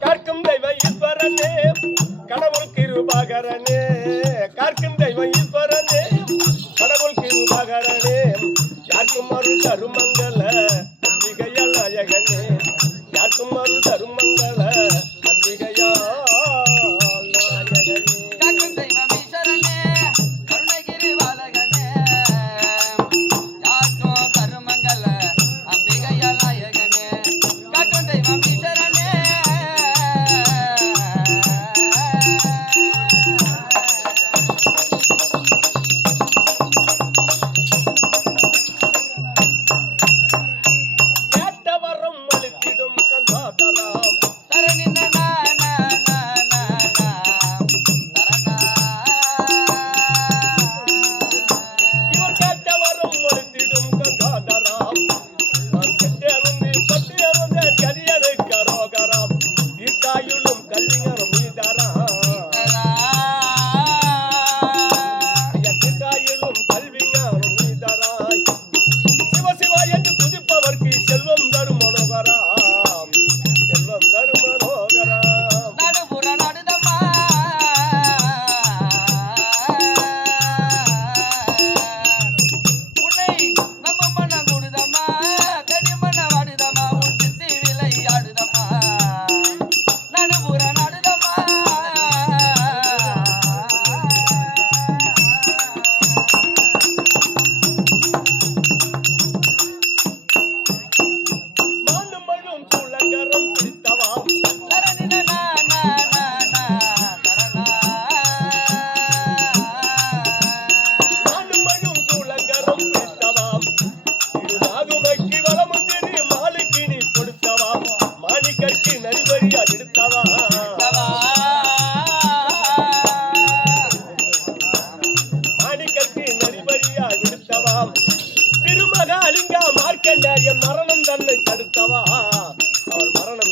கற்கும் தெய்வ ஈஸ்வரனே கடவுள் கிருபாகரனே. Radha Radha தடுத்தவாம் திருமக அலிங்கா மார்க்கண்டாரிய மரணம் தன்னை தடுத்தவா? அவள் மரணம்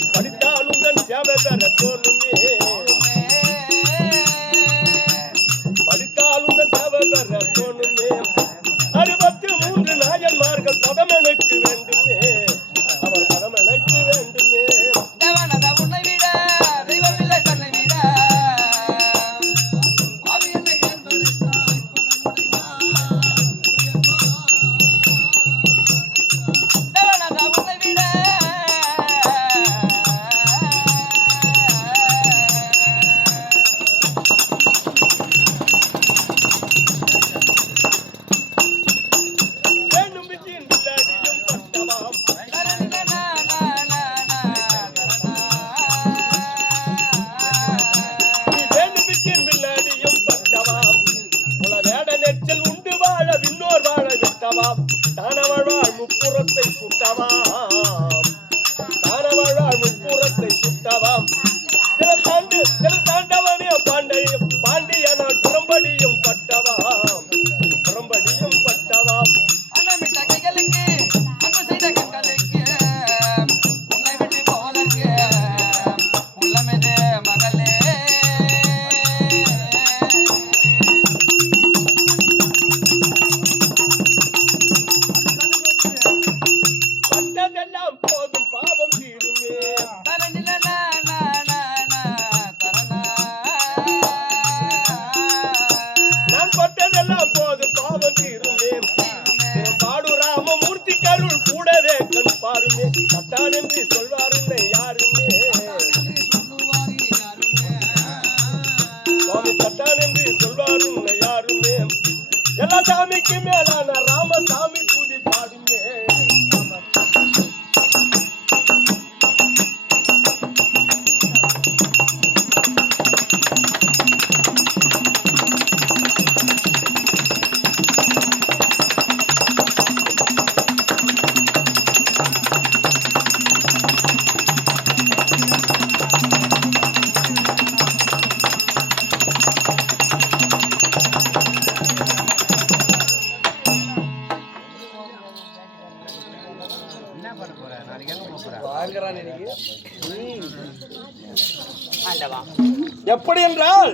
தவம் கட்டான் என்று சொல்வார் இல்லை யாருமே சுவாமி கட்டான் என்று சொல்வார் இல்லை யாருமே எல்லா சாமிக்கு மேலான ராமசாமி தூதி பாடு எப்படி என்றால்